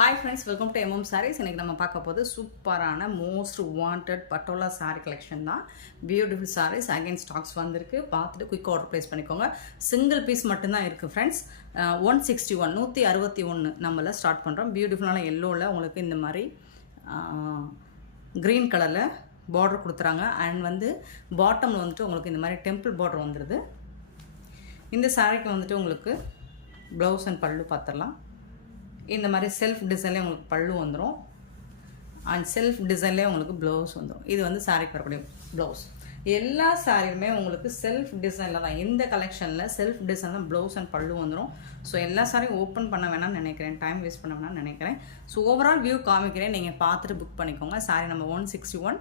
Hi friends, welcome to MM Sarees. இன்னைக்கு நம்ம பார்க்க போது சூப்பரான most wanted patola saree collection தான். பியூட்டிஃபுல் sarees again stocks வந்திருக்கு. பார்த்துட்டு குயிக் ஆர்டர் ப்ளேஸ் பண்ணிக்கோங்க. சிங்கிள் பீஸ் மட்டும்தான் இருக்குது ஃப்ரெண்ட்ஸ். 161 நம்மள ஸ்டார்ட் பண்ணுறோம். பியூட்டிஃபுல்லான எல்லோவில் உங்களுக்கு இந்த மாதிரி க்ரீன் கலரில் பார்டர் கொடுத்துறாங்க. அண்ட் வந்து பாட்டமில் வந்துட்டு உங்களுக்கு இந்த மாதிரி டெம்பிள் பார்டர் வந்துடுது. இந்த சாரீக்கு வந்துட்டு உங்களுக்கு ப்ளவுஸ் அண்ட் பல்லு பார்த்துடலாம். இந்த மாதிரி செல்ஃப் டிசைன்லேயே உங்களுக்கு பல்லு வந்துடும் அண்ட் செல்ஃப் டிசைன்லேயே உங்களுக்கு ப்ளவுஸ் வந்துடும். இது வந்து சாரீக்கு வரக்கூடிய ப்ளவுஸ். எல்லா சாரியுமே உங்களுக்கு செல்ஃப் டிசைனில் தான். இந்த கலெக்ஷனில் செல்ஃப் டிசைன் தான் ப்ளவுஸ் அண்ட் பல்லு வந்துடும். ஸோ எல்லா சாரியும் ஓப்பன் பண்ண வேணாம்னு நினைக்கிறேன், டைம் வேஸ்ட் பண்ண வேணாம்னு நினைக்கிறேன். ஸோ ஓவரால் வியூ காமிக்கிறேன், நீங்கள் பார்த்துட்டு புக் பண்ணிக்கோங்க. சாரி நம்ம 161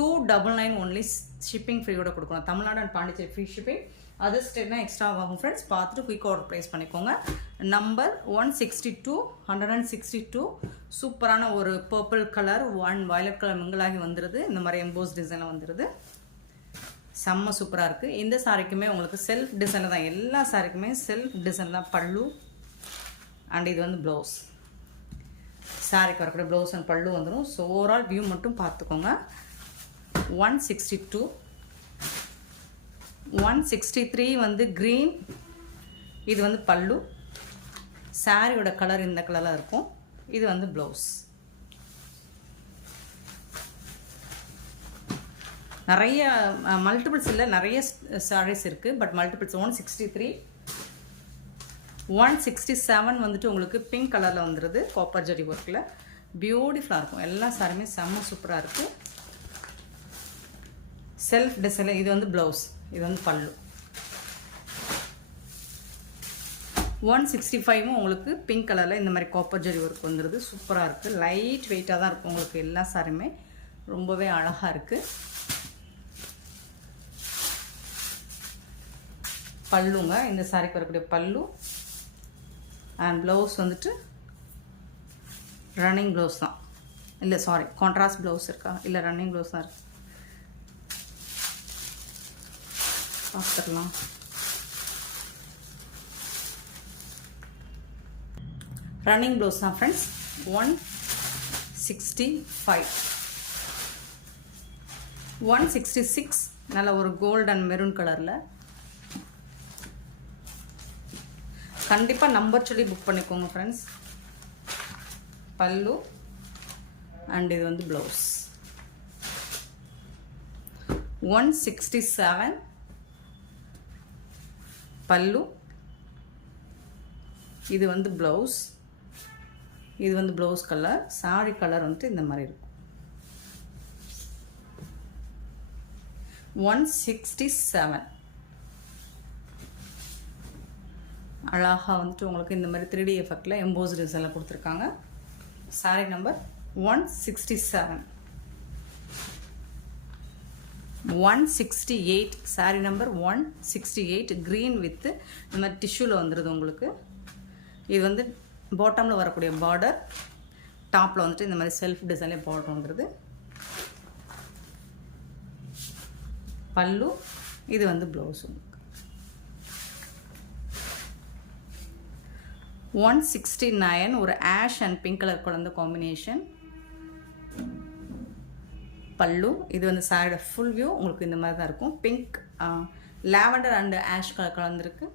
299 ஒன்லி ஷிப்பிங் ஃப்ரீயோட கொடுக்கணும். Tamil Nadu and Pondicherry free shipping, அது ஸ்டேட்னா எக்ஸ்ட்ரா ஆகும் ஃப்ரெண்ட்ஸ். பார்த்துட்டு குயிக் ஆர்டர் ப்ளேஸ் பண்ணிக்கோங்க. நம்பர் 162 சூப்பரான ஒரு purple colour one violet colour மிங்கிளாகி வந்துடுது. இந்த மாதிரி எம்போஸ் டிசைனில் வந்துடுது. செம்ம சூப்பராக இருக்குது. இந்த சாரிக்குமே உங்களுக்கு செல்ஃப் டிசைனில் தான். எல்லா சாரிக்குமே செல்ஃப் டிசைன் தான் பல்லு அண்ட் இது வந்து ப்ளவுஸ். சாரிக்கு வரக்கூடிய ப்ளவுஸ் அண்ட் பல்லு வந்துடும். ஸோ ஓவரால் வியூ மட்டும் பார்த்துக்கோங்க. 162 163 வந்து க்ரீன், இது வந்து பல்லு. சாரியோட கலர் இந்த கலரில் இருக்கும். இது வந்து ப்ளவுஸ். நிறைய மல்டிபிள்ஸ் இல்லை, நிறைய சாரீஸ் இருக்குது, பட் மல்டிபிள்ஸ் 163 167 வந்துட்டு உங்களுக்கு பிங்க் கலரில் வந்துடுது. காப்பர் ஜரி ஒர்க்கில் பியூட்டிஃபுல்லாக இருக்கும். எல்லா சாரியுமே செம்ம சூப்பராக இருக்குது. செல்ஃப் டிசைனில் இது வந்து ப்ளவுஸ், இது வந்து பல்லு. 165 உங்களுக்கு பிங்க் கலரில் இந்த மாதிரி காப்பர் ஜரி ஒர்க் வந்துடுது. சூப்பராக இருக்குது. லைட் வெயிட்டாக தான் இருக்கும் உங்களுக்கு. எல்லா சாரியுமே ரொம்பவே அழகாக இருக்குது. பல்லுங்க, இந்த சாரிக்கு வரக்கூடிய பல்லு அண்ட் ப்ளவுஸ் வந்துட்டு ரன்னிங் ப்ளவுஸ் தான். இல்லை சாரி, கான்ட்ராஸ்ட் ப்ளவுஸ் இருக்கா? இல்லை ரன்னிங் ப்ளவுஸ் தான் இருக்குது. பார்த்துடலாம். ரன்னிங் ப்ளவுஸ் தான் ஃப்ரெண்ட்ஸ். 165 166 நல்ல ஒரு கோல்ட் அண்ட் மெரூன் கலரில். கண்டிப்பாக நம்பர் சொல்லி புக் பண்ணிக்கோங்க ஃப்ரெண்ட்ஸ். பல்லு அண்ட் இது வந்து ப்ளவுஸ். 167 பல்லு, இது வந்து ப்ளவுஸ். இது வந்து ப்ளவுஸ் கலர். சாரி கலர் வந்துட்டு இந்த மாதிரி இருக்கும். 167 அழகாக வந்துட்டு உங்களுக்கு இந்த மாதிரி 3D எஃபெக்டில் எம்போஸ் டிசைனில் கொடுத்துருக்காங்க. Sorry number 167 168 sorry number 168 green with இந்த மாதிரி டிஷ்யூவில் வந்துடுது உங்களுக்கு. இது வந்து பாட்டமில் வரக்கூடிய பார்டர், டாப்பில் வந்துட்டு இந்த மாதிரி செல்ஃப் டிசைன்லேயே பார்டர் வந்துடுது. பல்லு, இது வந்து ப்ளவுஸ் உங்களுக்கு. 169 ஒரு ஆஷ் அண்ட் பிங்க் கலர் கலந்த காம்பினேஷன். பல்லு, இது வந்து சாரியோட ஃபுல் வியூ உங்களுக்கு இந்த மாதிரி தான் இருக்கும். Pink lavender and ash colour கலந்துருக்கு.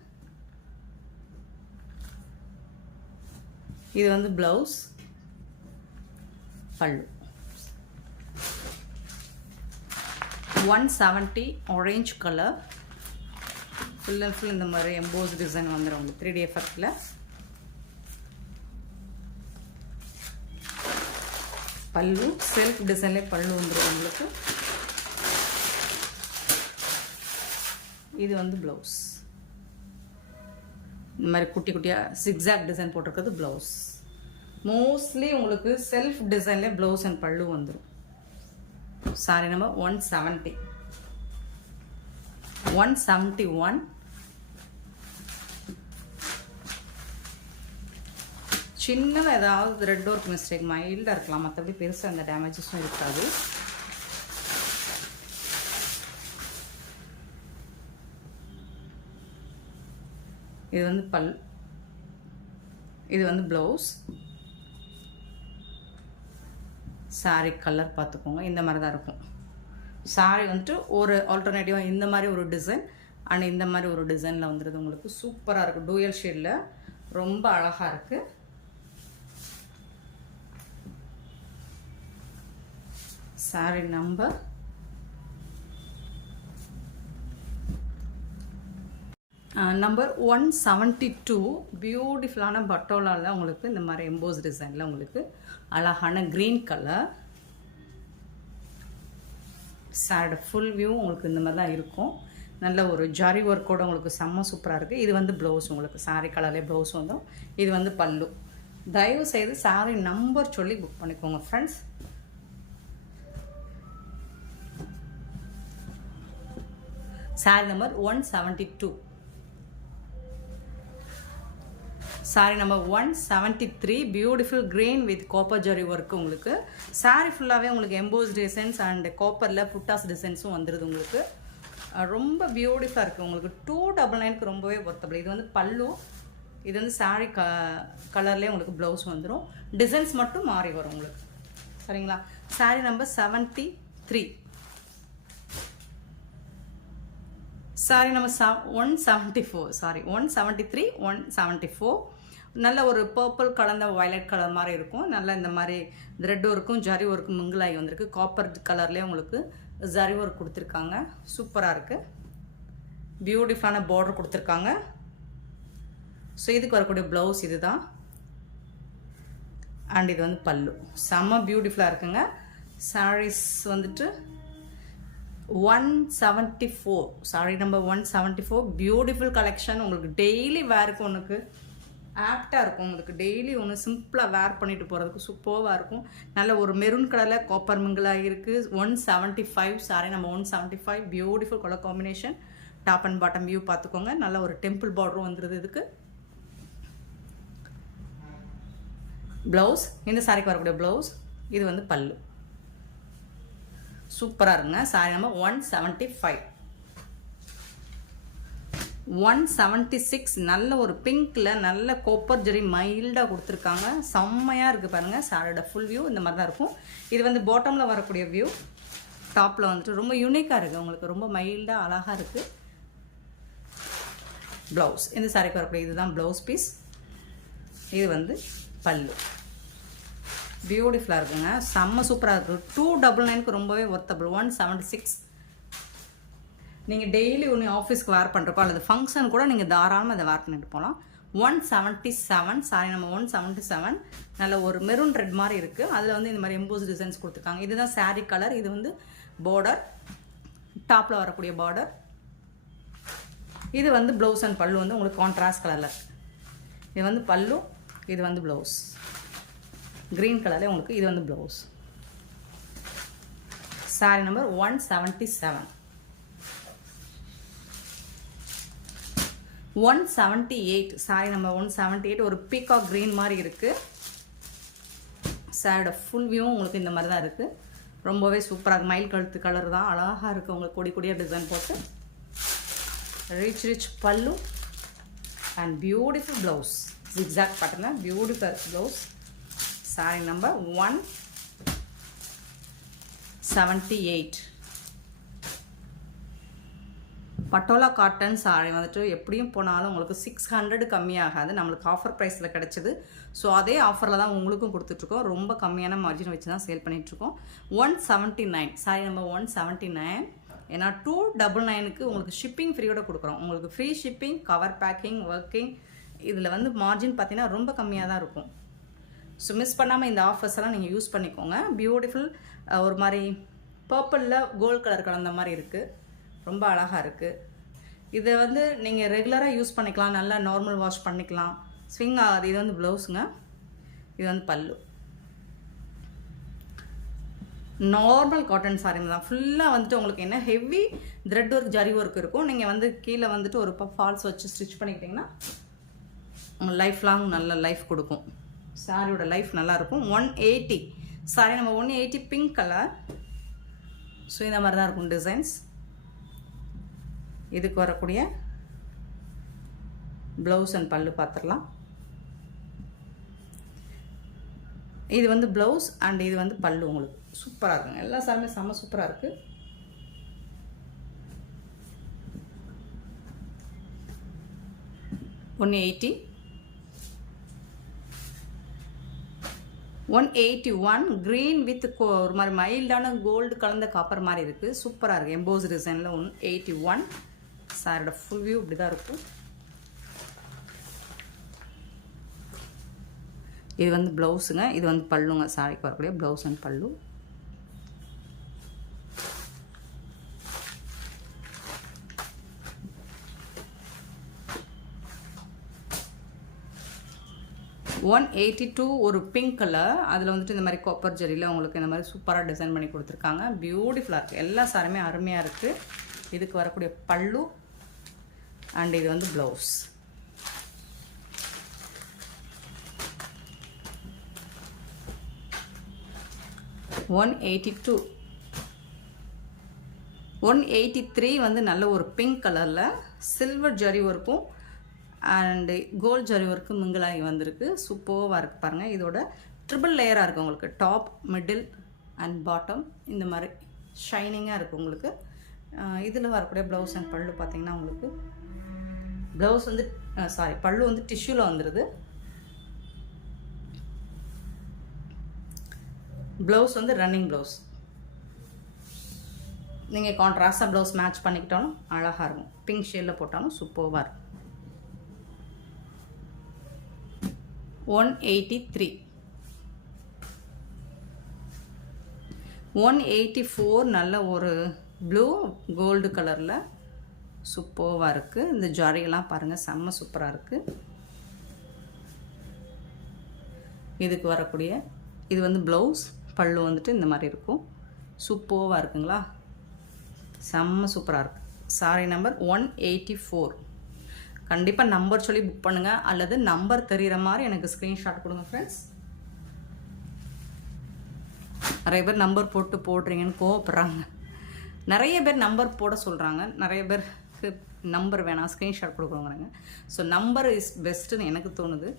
இது வந்து ப்ளவுஸ், பல்லு. 170 orange colour full and full இந்த மாதிரி எம்போஸ் டிசைன் வந்துடும் உங்களுக்கு 3D எஃபெக்டில். பல்லு செல்ஃப் டிசைன்லேயே பல்லு வந்துடும் உங்களுக்கு. இது வந்து ப்ளவுஸ். இந்த மாதிரி குட்டி குட்டியாக சிக்ஸாக் டிசைன் போட்டிருக்கிறது ப்ளவுஸ். மோஸ்ட்லி உங்களுக்கு செல்ஃப் டிசைன்லேயே ப்ளவுஸ் அண்ட் பல்லு வந்துடும். சாரி நம்பர் 170 171 சின்னதாக ஏதாவது ரெட் ஒர்க் மிஸ்டேக் மைல்டாக இருக்கலாம், மற்றபடி பெருசாக அந்த டேமேஜஸும் இருக்காது. இது வந்து இது வந்து ப்ளவுஸ். saree கலர் பார்த்துக்கோங்க. இந்த மாதிரி தான் இருக்கும். saree வந்துட்டு ஒரு ஆல்டர்னேட்டிவாக இந்த மாதிரி ஒரு டிசைன் அண்ட் இந்த மாதிரி ஒரு டிசைனில் வந்துடுது. உங்களுக்கு சூப்பராக இருக்குது. டூயல் ஷேடில் ரொம்ப அழகாக இருக்குது. saree number number 172. பியூட்டிஃபுல்லான பட்டோலாவில் உங்களுக்கு இந்த மாதிரி எம்போஸ் டிசைனில் உங்களுக்கு அழகான க்ரீன் கலர். சாரோட ஃபுல் வியூ உங்களுக்கு இந்த மாதிரி தான் இருக்கும். நல்ல ஒரு ஜரி ஒர்க்கோடு உங்களுக்கு செம்ம சூப்பராக இருக்குது. இது வந்து ப்ளவுஸ், உங்களுக்கு சாரீ கலர்லேயே ப்ளவுஸ் வந்துடும். இது வந்து பல்லு. தயவு செய்து சாரீ நம்பர் சொல்லி புக் பண்ணிக்கோங்க friends. Sari number 172. Sari number 173. Beautiful green with copper zari work. உங்களுக்கு சாரீ ஃபுல்லாகவே உங்களுக்கு எம்போஸ் டிசைன்ஸ் அண்ட் காப்பரில் புட்டாஸ் டிசைன்ஸும் வந்துடுது. உங்களுக்கு ரொம்ப பியூட்டிஃபுல்லாக இருக்குது. உங்களுக்கு 299க்கு ரொம்பவே ஒர்த்தபிள். இது வந்து பல்லு, இது வந்து சாரீ கலர்லேயே உங்களுக்கு ப்ளவுஸ் வந்துடும். டிசைன்ஸ் மட்டும் மாறி வரும் உங்களுக்கு. சரிங்களா? சாரீ நம்பர் 73. சாரீ நம்பர் 174. 173, 174. நல்ல ஒரு பர்பிள் கலந்த வயலட் கலர் மாதிரி இருக்கும். நல்லா இந்த மாதிரி த்ரெட் ஒர்க்கும் ஜரி ஒர்க்கும் மிங்கிளாகி வந்திருக்கு. காப்பர் கலர்லேயே உங்களுக்கு ஜரி ஒர்க் கொடுத்துருக்காங்க. சூப்பராக இருக்குது. பியூட்டிஃபுல்லான பார்டர் கொடுத்துருக்காங்க. ஸோ இதுக்கு வரக்கூடிய ப்ளவுஸ் இது தான். அண்ட் இது வந்து பல்லு. செம்ம பியூட்டிஃபுல்லாக இருக்குங்க. சாரீஸ் வந்துட்டு 174. சாரீ நம்பர் 174. Beautiful collection. உங்களுக்கு டெய்லி வேருக்கு ஒன்றுக்கு ஆப்டாக இருக்கும். உங்களுக்கு டெய்லி ஒன்று சிம்பிளாக வேர் பண்ணிட்டு போகிறதுக்கு சூப்பராக இருக்கும். நல்ல ஒரு மெரூன் கலரில் காப்பர் மிங்கிளாக இருக்குது. 175. Sari number 175. Beautiful colour combination. Top and bottom view பார்த்துக்கோங்க. நல்ல ஒரு டெம்பிள் பார்டரும் வந்துடுது இதுக்கு. ப்ளவுஸ், இந்த சாரிக்கு வரக்கூடிய ப்ளவுஸ். இது வந்து பல்லு. சூப்பராக இருங்க. Sorry number 175. 176. நல்ல ஒரு பிங்க்கில் நல்ல கோப்பர் ஜெரி மைல்டாக கொடுத்துருக்காங்க. செம்மையாக இருக்குது பாருங்கள். சாரியோட ஃபுல் வியூ இந்த மாதிரி தான் இருக்கும். இது வந்து பாட்டமில் வரக்கூடிய வியூ. டாப்பில் வந்துட்டு ரொம்ப யூனிக்காக இருக்குது. உங்களுக்கு ரொம்ப மைல்டாக அழகாக இருக்குது. ப்ளவுஸ், இந்த சாரிக்கு வரக்கூடிய இதுதான் ப்ளவுஸ் பீஸ். இது வந்து பல்லு. பியூட்டிஃபுல்லாக இருக்குங்க. செம்ம சூப்பராக இருக்குது. 299க்கு ரொம்பவே ஒர்த்தபிள். 176. நீங்கள் டெய்லி ஒன்று ஆஃபீஸ்க்கு வேர் பண்ணுறப்போ அல்லது ஃபங்க்ஷன் கூட நீங்கள் தாராளமாக அதை வேர் பண்ணிட்டு போகலாம். 177. சாரி நம்ம 177. நல்ல ஒரு மெரூன் ரெட் மாதிரி இருக்குது. அதில் வந்து இந்த மாதிரி எம்போஸ் டிசைன்ஸ் கொடுத்துருக்காங்க. இதுதான் சாரீ கலர். இது வந்து பார்டர், டாப்பில் வரக்கூடிய பார்டர். இது வந்து ப்ளவுஸ் அண்ட் பல்லு வந்து உங்களுக்கு கான்ட்ராஸ்ட் கலரில். இது வந்து பல்லு, இது வந்து ப்ளவுஸ் க்ரீன் கலரில் உங்களுக்கு. இது வந்து blouse. Sari number 177. 178. Sorry number 178. ஒரு பீகாக் க்ரீன் மாதிரி இருக்குது. சாரோட ஃபுல் வியூவும் உங்களுக்கு இந்த மாதிரி தான் இருக்குது. ரொம்பவே சூப்பராக இருக்குது. மயில் கழுத்து கலர் தான் அழகாக இருக்குது. உங்களுக்கு கொடி கொடியாக டிசைன் போட்டு ரிச் பல்லு அண்ட் பியூட்டிஃபுல் ப்ளவுஸ். ஜிக்ஸாக் பாட்டுங்க. Beautiful blouse. Sorry number 178. Patola cotton sorry வந்துட்டு எப்படியும் போனாலும் உங்களுக்கு 600 கம்மியாகாது. நம்மளுக்கு ஆஃபர் ப்ரைஸில் கிடச்சிது. ஸோ அதே ஆஃபரில் தான் உங்களுக்கும் கொடுத்துட்ருக்கோம். ரொம்ப கம்மியான மார்ஜின் வச்சு தான் சேல் பண்ணிகிட்ருக்கோம். 179. Sorry number 179. ஏன்னா 299க்கு உங்களுக்கு ஷிப்பிங் ஃப்ரீயோட கொடுக்குறோம். உங்களுக்கு free shipping, cover packing, working. இதில் வந்து மார்ஜின் பார்த்தீங்கன்னா ரொம்ப கம்மியாக தான் இருக்கும். ஸோ மிஸ் பண்ணாமல் இந்த ஆஃபர்ஸ் எல்லாம் நீங்கள் யூஸ் பண்ணிக்கோங்க. பியூட்டிஃபுல் ஒரு மாதிரி பர்பிளில் கோல்ட் கலர் கலந்த மாதிரி இருக்குது. ரொம்ப அழகாக இருக்குது. இதை வந்து நீங்கள் ரெகுலராக யூஸ் பண்ணிக்கலாம். நல்லா நார்மல் வாஷ் பண்ணிக்கலாம். ஸ்விங் ஆகாது. இது வந்து ப்ளவுஸுங்க. இது வந்து பல்லு. நார்மல் காட்டன் சாரீங்க தான். ஃபுல்லாக வந்துட்டு உங்களுக்கு என்ன heavy thread work zari work இருக்கும். நீங்கள் வந்து கீழே வந்துட்டு ஒரு ஃபால்ஸ் வச்சு ஸ்டிச் பண்ணிக்கிட்டிங்கன்னா உங்கள் லைஃப் லாங் நல்ல லைஃப் கொடுக்கும். சாரியோட லைஃப் நல்லாயிருக்கும். 180. சாரி நம்ம 180 பிங்க் கலர். ஸோ இந்த மாதிரி தான் இருக்கும் டிசைன்ஸ். இதுக்கு வரக்கூடிய ப்ளவுஸ் அண்ட் பல்லு பார்த்துடலாம். இது வந்து ப்ளவுஸ் அண்ட் இது வந்து பல்லு. உங்களுக்கு சூப்பராக இருக்குங்க. எல்லா சாரியுமே செம்ம சூப்பராக இருக்குது. $180, $181 க்ரீன் வித் ஒரு மாதிரி மைல்டான கோல்டு கலந்த காப்பர் மாதிரி இருக்குது. சூப்பராக இருக்குது. எம்போஸ் டிசைனில் 181. சாரோட ஃபுல் வியூ இப்படி தான் இருக்கும். இது வந்து ப்ளவுஸுங்க, இது வந்து பல்லுங்க. சாரிக்கு வரக்கூடிய ப்ளவுஸ் அண்ட் பல்லு. $182 ஒரு பிங்க் கலர். அதில் வந்துட்டு இந்த மாதிரி காப்பர் ஜெரியில் உங்களுக்கு இந்த மாதிரி சூப்பராக டிசைன் பண்ணி கொடுத்துருக்காங்க. பியூட்டிஃபுல்லாக இருக்குது. எல்லா சாரியுமே அருமையாக இருக்குது. இதுக்கு வரக்கூடிய பல்லு அண்ட் இது வந்து ப்ளவுஸ். $182. $183 வந்து நல்ல ஒரு பிங்க் கலரில் சில்வர் ஜரி ஒர்க்கும் அண்டு கோல்ட் ஜரி ஒர்க்கு மிங்கிளாகி வந்திருக்கு. சூப்பராக இருக்குது பாருங்கள். இதோட ட்ரிபிள் லேயராக இருக்குது உங்களுக்கு. டாப், மிடில் அண்ட் பாட்டம் இந்த மாதிரி ஷைனிங்காக இருக்குது உங்களுக்கு. இதில் வரக்கூடிய ப்ளவுஸ் அண்ட் பல்லு பார்த்திங்கன்னா உங்களுக்கு ப்ளவுஸ் வந்து பல்லு வந்து டிஷ்யூவில் வந்துடுது. ப்ளவுஸ் வந்து ரன்னிங் ப்ளவுஸ். நீங்கள் கான்ட்ராஸ்டாக ப்ளவுஸ் மேட்ச் பண்ணிக்கிட்டாலும் அழகாக இருக்கும். பிங்க் ஷேடில் போட்டாலும் சூப்பராக இருக்கும். $183. $184 நல்ல ஒரு ப்ளூ கோல்டு கலரில் சூப்பராக இருக்குது. இந்த ஜாரியெல்லாம் பாருங்கள் செம்ம சூப்பராக இருக்குது. இதுக்கு வரக்கூடிய இது வந்து ப்ளவுஸ், பல்லு வந்துட்டு இந்த மாதிரி இருக்கும். சூப்பராக இருக்குங்களா? செம்ம சூப்பராக இருக்குது. Sorry number 184. கண்டிப்பாக நம்பர் சொல்லி புக் பண்ணுங்கள், அல்லது நம்பர் தெரிகிற மாதிரி எனக்கு ஸ்க்ரீன்ஷாட் கொடுங்க ஃப்ரெண்ட்ஸ். நிறைய பேர் நம்பர் போடுறீங்கன்னு கோவப்படுறாங்க. நிறைய பேர் நம்பர் போட சொல்கிறாங்க. நிறைய பேருக்கு நம்பர் வேணாம், ஸ்க்ரீன்ஷாட் கொடுக்குறோங்கிறாங்க. ஸோ நம்பர் இஸ் பெஸ்ட்டுன்னு எனக்கு தோணுது.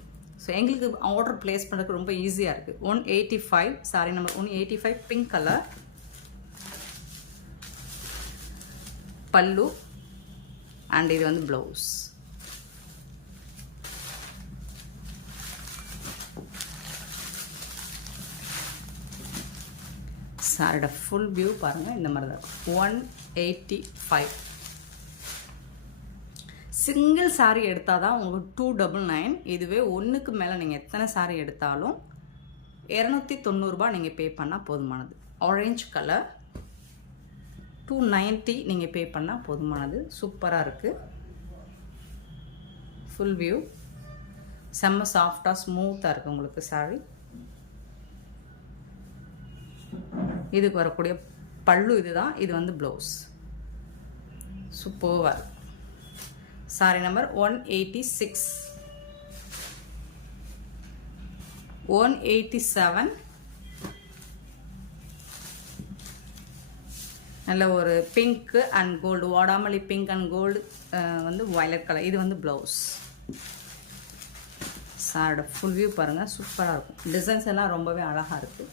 ஸோ எங்களுக்கு ஆர்டர் ப்ளேஸ் பண்ணுறதுக்கு ரொம்ப ஈஸியாக இருக்குது. 185 சாரி நம்பர் 185 பிங்க் கலர். பல்லு அண்ட் இது வந்து ப்ளவுஸ். சாரோட ஃபுல் வியூ பாருங்கள் இந்த மாதிரி தான் இருக்கும். 185. சிங்கிள் சாரீ எடுத்தால் தான் உங்களுக்கு 299. இதுவே ஒன்றுக்கு மேலே நீங்கள் எத்தனை சாரீ எடுத்தாலும் $290 நீங்கள் பே பண்ணால் போதுமானது. ஆரஞ்சு கலர் 290 நீங்கள் பே பண்ணால் போதுமானது. சூப்பராக இருக்குது. ஃபுல் வியூ செம்ம சாஃப்டாக ஸ்மூத்தாக இருக்குது உங்களுக்கு சாரீ. இதுக்கு வரக்கூடிய பல்லு இதுதான். இது வந்து ப்ளவுஸ். சூப்பராக இருக்குது. Sorry number 186. 187 நல்ல ஒரு பிங்க் அண்ட் கோல்டு, வாடாமல்லி பிங்க் அண்ட் கோல்டு வந்து வயலட் கலர். இது வந்து ப்ளவுஸ். சாரோட ஃபுல் வியூ பாருங்கள் சூப்பராக இருக்கும். டிசைன்ஸ் எல்லாம் ரொம்பவே அழகாக இருக்குது.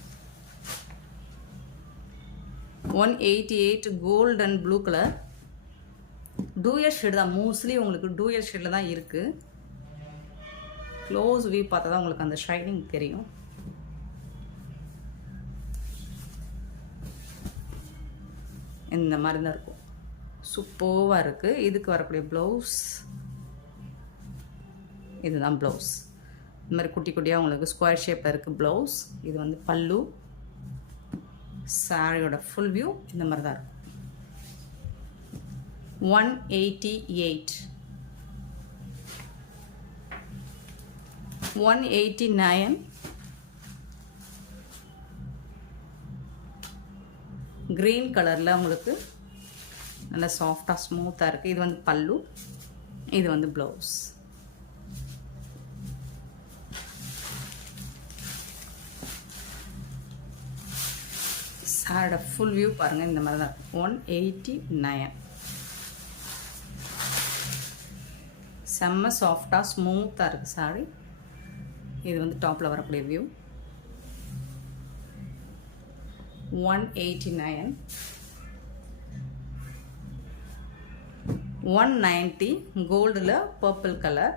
188 gold and blue colour. Dual shade தான் மோஸ்ட்லி உங்களுக்கு டூயல் ஷேடில் தான் இருக்குது. க்ளோஸ் வியூ பார்த்தா தான் உங்களுக்கு அந்த ஷைனிங் தெரியும். இந்த மாதிரி தான் இருக்கும். சூப்பராக இருக்குது. இதுக்கு வரக்கூடிய ப்ளவுஸ் இதுதான் ப்ளவுஸ். இந்த மாதிரி குட்டி குட்டியாக உங்களுக்கு ஸ்கொயர் ஷேப்பில் இருக்குது ப்ளவுஸ். இது வந்து பல்லு. சாரியோட ஃபுல் வியூ இந்த மாதிரி தான் இருக்கும். 188. 189. க்ரீன் கலரில் உங்களுக்கு நல்லா சாஃப்டாக ஸ்மூத்தாக இருக்குது. இது வந்து பல்லு, இது வந்து ப்ளவுஸ். சாரோட ஃபுல் வியூ பாருங்கள் இந்த மாதிரி தான் இருக்கும். 189. செம்ம சாஃப்டாக ஸ்மூத்தாக இருக்குது சாரி. இது வந்து டாப்பில் வரக்கூடிய வியூ. 189, 190 கோல்டில் பர்பிள் கலர்.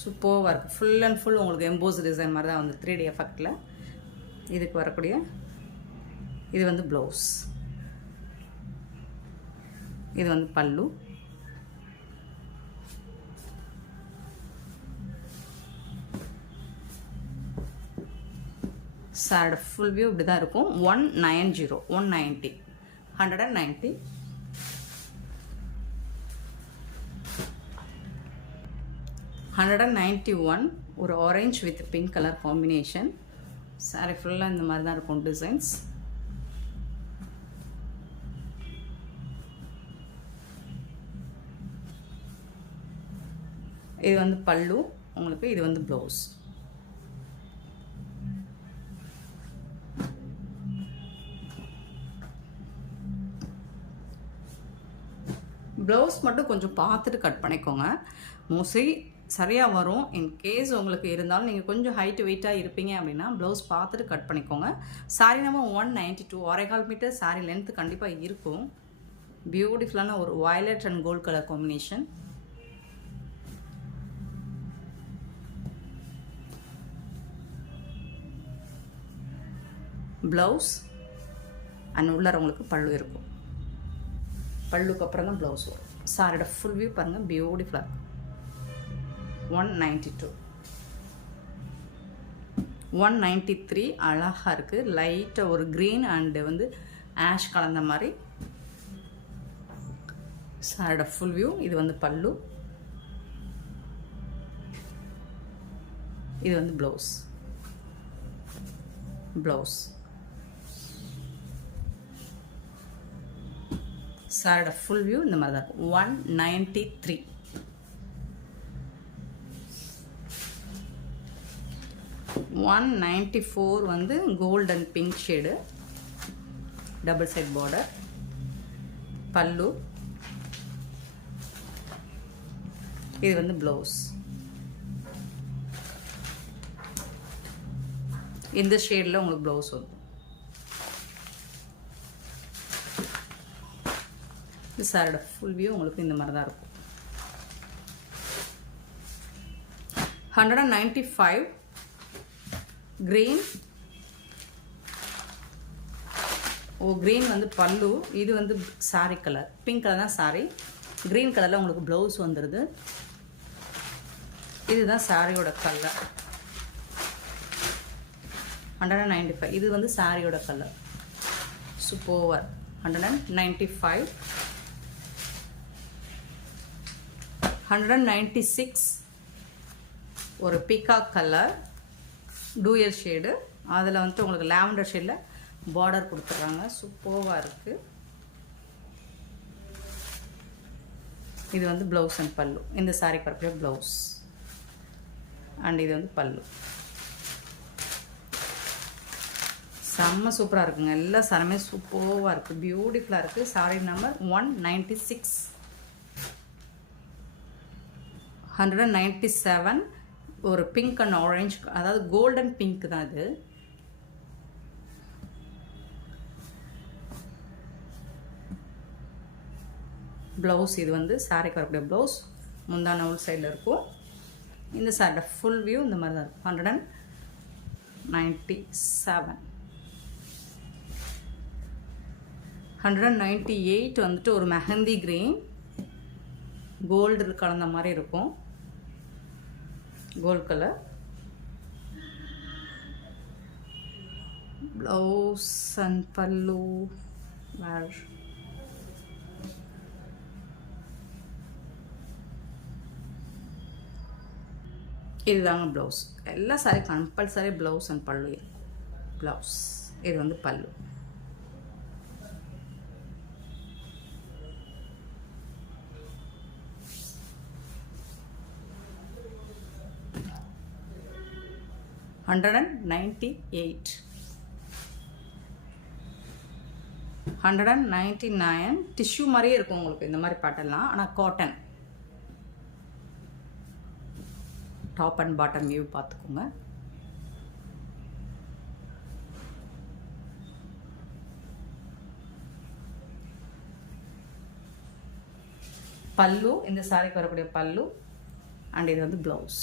சூப்பராக இருக்குது. ஃபுல் அண்ட் ஃபுல் உங்களுக்கு எம்போஸ் டிசைன் மாதிரி தான் வந்து 3D எஃபெக்டில். இதுக்கு வரக்கூடிய இது வந்து ப்ளவுஸ், இது வந்து பல்லு. சாரோட ஃபுல் வியூ இப்படி தான் இருக்கும். 190, 190, 190, 191 ஒரு orange with pink colour combination. Sorry ஃபுல்லாக இந்த மாதிரி தான் இருக்கும் டிசைன்ஸ். இது வந்து பல்லு உங்களுக்கு, இது வந்து ப்ளவுஸ். ப்ளவுஸ் மட்டும் கொஞ்சம் பார்த்துட்டு கட் பண்ணிக்கோங்க. மோஸ்ட்லி சரியாக வரும். இன்கேஸ் உங்களுக்கு இருந்தாலும் நீங்கள் கொஞ்சம் ஹைட் வெயிட்டாக இருப்பீங்க அப்படின்னா ப்ளவுஸ் பார்த்துட்டு கட் பண்ணிக்கோங்க. சாரி நம்ம 192, 1.25 மீட்டர் சாரி லென்த்து கண்டிப்பாக இருக்கும். பியூட்டிஃபுல்லான ஒரு violet and gold colour combination. Blouse and உள்ளார உங்களுக்கு பல்லு இருக்கும். பல்லுக்கு அப்புறம் தான் ப்ளவுஸ் வரும். சாரியோட ஃபுல் வியூ பாருங்கள், பியூட்டிஃபுல்லாக இருக்கும். 192, 193 அழகாக இருக்குது. லைட்டாக ஒரு க்ரீன் அண்டு வந்து ஆஷ் கலந்த மாதிரி. சாரோட ஃபுல் வியூ. இது வந்து பல்லு, இது வந்து ப்ளவுஸ். ப்ளவுஸ் சாரோட ஃபுல் வியூ இந்த மாதிரி தான் இருக்கும். 193. 194 வந்து gold and pink shade, double side border, pallu, இது வந்து ப்ளவுஸ். இந்த ஷேடில் உங்களுக்கு ப்ளவுஸ் வரும். இது சாரோட ஃபுல் வியூ உங்களுக்கு இந்த மாதிரி தான் இருக்கும். 195 க்ரீன். க்ரீன் வந்து பல்லு, இது வந்து சாரி கலர், பிங்க் கலர் தான் சாரி. க்ரீன் கலரில் உங்களுக்கு ப்ளவுஸ் வந்துடுது. இதுதான் சாரியோட கலர். 195 இது வந்து சாரியோட கலர். சூப்பர். 195, 196 ஒரு பீகாக் கலர், டூயல் ஷேடு. அதில் வந்துட்டு உங்களுக்கு லாவெண்டர் ஷேடில் பார்டர் கொடுத்துட்றாங்க. சூப்பராக இருக்குது. இது வந்து ப்ளவுஸ் அண்ட் பல்லு. இந்த சாரிக்கு வரக்கூடிய ப்ளவுஸ் அண்ட் இது வந்து பல்லு. செம்ம சூப்பராக இருக்குங்க. எல்லா சாரியுமே சூப்பராக இருக்குது, பியூட்டிஃபுல்லாக இருக்குது. Sorry number 196. 197 ஒரு பிங்க் அண்ட் ஆரஞ்சு, அதாவது கோல்டன் பிங்க் தான் இது. ப்ளவுஸ் இது வந்து சாரிக்கு வரக்கூடிய ப்ளவுஸ். முந்தான உள் சைடில் இருக்கும். இந்த சாரியோட ஃபுல் வியூ இந்த மாதிரி தான் இருக்கும். 197. 198 வந்துட்டு ஒரு மெஹந்தி கிரீன், கோல்டு கலந்த மாதிரி இருக்கும், கோல்ட் கலர். ப்ளவுஸ் அண்ட் பல்லு வேர். இதுதாங்க ப்ளவுஸ். எல்லா சாரி கம்பல்சரி ப்ளவுஸ் அண்ட் பல்லு. ப்ளவுஸ் இது வந்து பல்லு. $198, 199 டிஷ்யூ மாதிரியே இருக்கும் உங்களுக்கு இந்த மாதிரி பாட்டெல்லாம். ஆனால் cotton. Top and bottom view பார்த்துக்கோங்க. பல்லு, இந்த சாரிக்கு வரக்கூடிய பல்லு. அண்ட் இது வந்து ப்ளவுஸ்.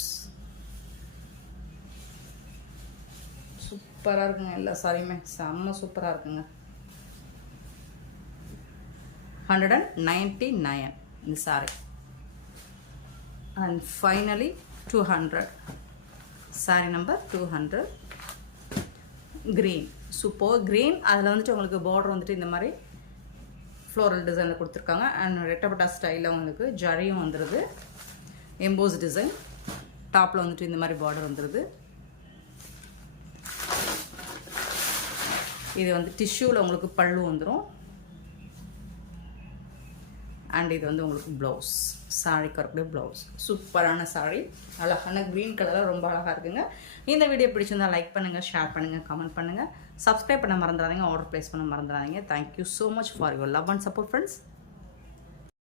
சூப்பராக இருக்குங்க, எல்லா சாரியுமே செம்ம சூப்பராக இருக்குங்க. 199 இந்த sorry. And finally 200. Sorry number 200 green. Super green. அதில் வந்துட்டு உங்களுக்கு பார்டர் வந்துட்டு இந்த மாதிரி ஃப்ளோரல் டிசைனில் கொடுத்துருக்காங்க. அண்ட் ரெட்டப்பட்டா ஸ்டைலில் உங்களுக்கு ஜரியும் வந்துடுது. EMBOSS design. டாப்பில் வந்துட்டு இந்த மாதிரி பார்டர் வந்துடுது. இது வந்து டிஷ்யூவில் உங்களுக்கு பல்லு வந்துடும். அண்ட் இது வந்து உங்களுக்கு ப்ளவுஸ். சாரிக்கு வரக்கூடிய ப்ளவுஸ். சூப்பரான சாரி, அழகான க்ரீன் கலரில் ரொம்ப அழகாக இருக்குங்க. இந்த வீடியோ பிடிச்சிருந்தா லைக் பண்ணுங்கள், ஷேர் பண்ணுங்கள், கமெண்ட் பண்ணுங்கள், சப்ஸ்கிரைப் பண்ண மறந்துடாதீங்க, ஆர்டர் ப்ளேஸ் பண்ண மறந்துடாதீங்க. Thank you so much for your love and support friends.